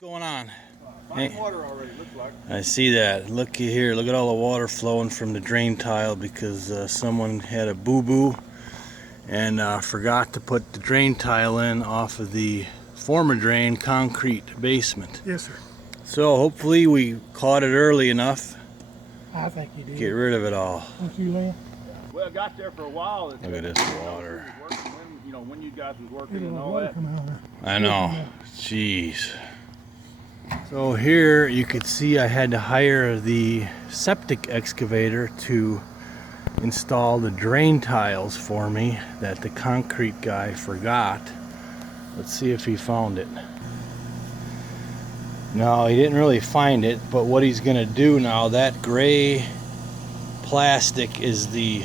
Going on? Fine water already, looks like. I see that. Look here. Look at all the water flowing from the drain tile because someone had a boo-boo and forgot to put the drain tile in off of the former drain concrete basement. Yes, sir. So hopefully we caught it early enough. I think you did. Get rid of it all. Don't you, Lynn? Well, it got there for a while. Look at this water. When you guys was working It'll and like all water that. coming out of there. I know. Jeez. So here you could see I had to hire the septic excavator to install the drain tiles for me that the concrete guy forgot. Let's see if he found it. No, he didn't really find it, but what he's gonna do now, that gray plastic is the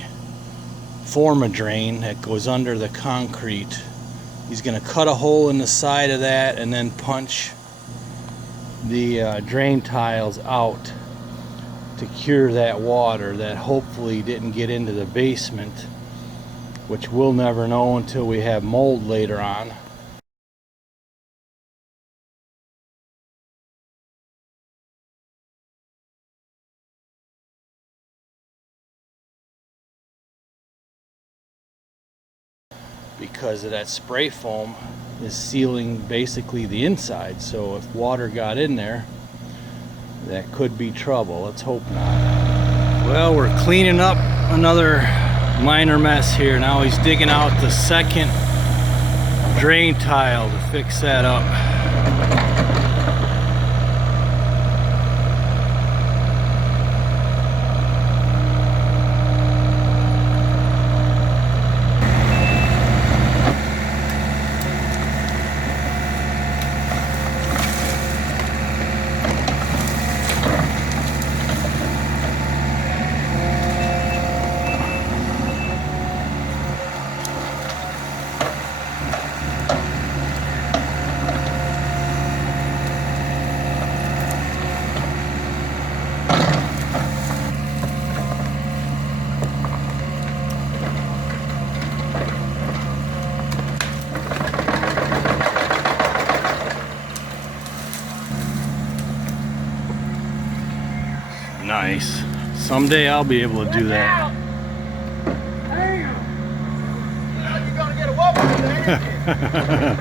forma drain that goes under the concrete. He's gonna cut a hole in the side of that and then punch the drain tiles out to cure that water that hopefully didn't get into the basement, which we'll never know until we have mold later on. Because of that spray foam is sealing basically the inside, so if water got in there, that could be trouble. Let's hope not. Well, we're cleaning up another minor mess here. Now he's digging out the second drain tile to fix that up. Nice. Someday I'll be able to do that. Damn! You're gonna get a whooping today.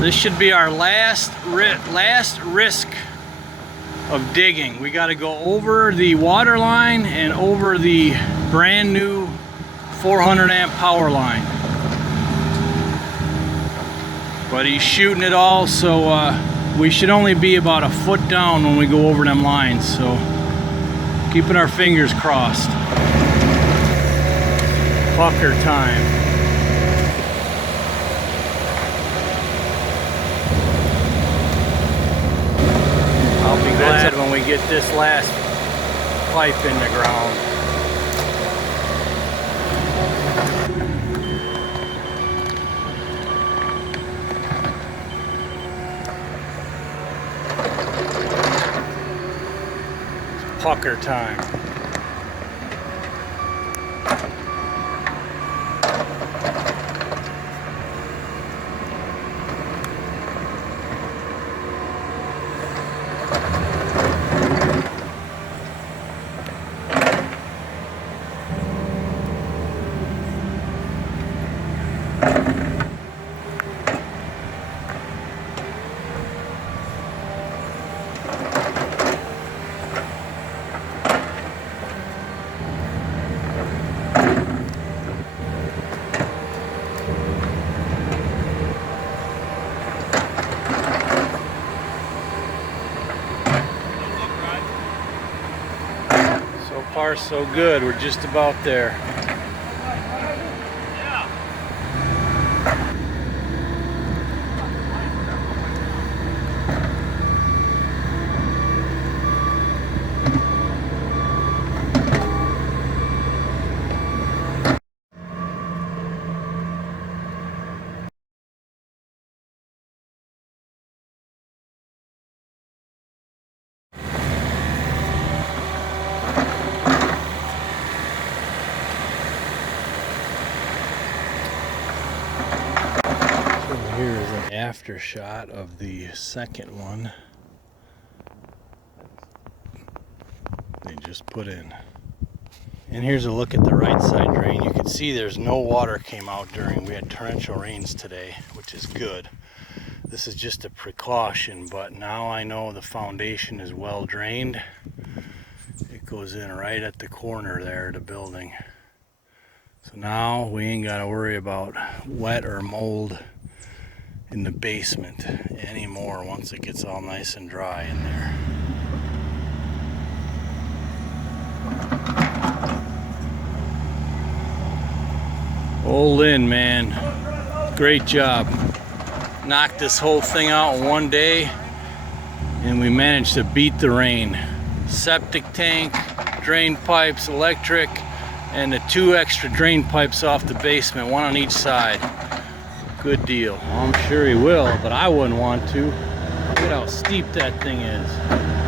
This should be our last risk of digging. We got to go over the water line and over the brand new 400 amp power line. But he's shooting it all, so we should only be about a foot down when we go over them lines, so keeping our fingers crossed. Fucker time. I'll be glad when we get this last pipe in the ground. Pucker time. So far so good, we're just about there. here is an after shot of the second one they just put in. And here's a look at the right side drain. You can see there's no water came out we had torrential rains today, which is good. This is just a precaution, but now I know the foundation is well drained. It goes in right at the corner there of the building. So now we ain't got to worry about wet or mold in the basement anymore once it gets all nice and dry in there. Old Lynn, man, great job. Knocked this whole thing out in one day and we managed to beat the rain. Septic tank, drain pipes, electric, and the 2 extra drain pipes off the basement, 1 on each side. Good deal. Well, I'm sure he will, but I wouldn't want to. Look at how steep that thing is.